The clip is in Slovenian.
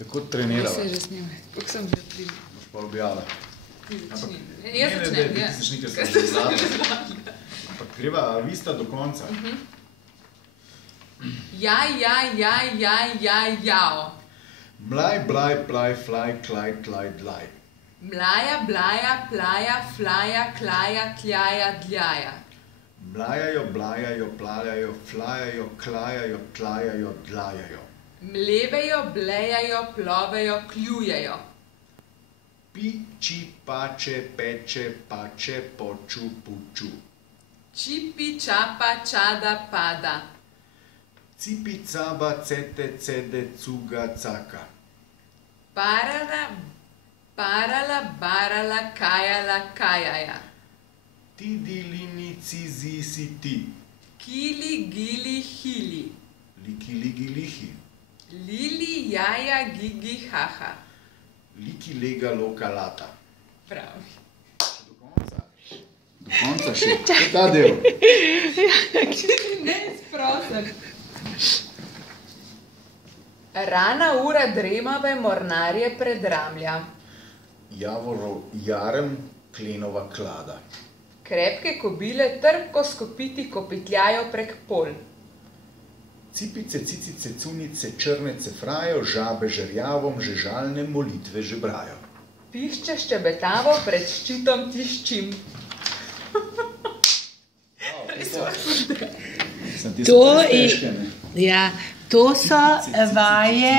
Tako trenirala. Se že snimaj, kako sem že prišla. Boš pa objavila. Ti začni. Jaz začnem, Ti začni, ker sem že zadnja. Ampak greva vista do konca. Jao. Mlaj, blaj, plaj, flaj, klaj, tlaj, dlaj. Mlaja, blaja, plaja, flaja, klaja, tljaja, dljaja. Mlajajo, blajajo, plajajo, flajajo, klajajo, tlajajo, dlajajo. Mlevejo, blejajo, plovejo, kljujejo. Piči, pače, peče, pače, poču, puču. Čipi, čapa, čada, pada. Cipi, caba, cete, cede, cuga, caka. Parala, barala, kajala, kajaja. Ti, dilini, cizi, si ti. Kili, gili, hili. Liki, ligi, lihi. Lili, jaja, gigi, haha. Liki, lega, loka, lata. Prav. Do konca. Do konca še. To je ta del. Ne, sprosim. Rana ura dremave mornarje predramlja. Javoro jarem, klenova klada. Krepke kobile trpko skopiti kopitljajo prek pol. Cipice, cicice, cunice, črne cefrajo, žabe žerjavom, žežalne molitve žebrajo. Pišče ščebetavo pred ščitom tiščim. To so vaje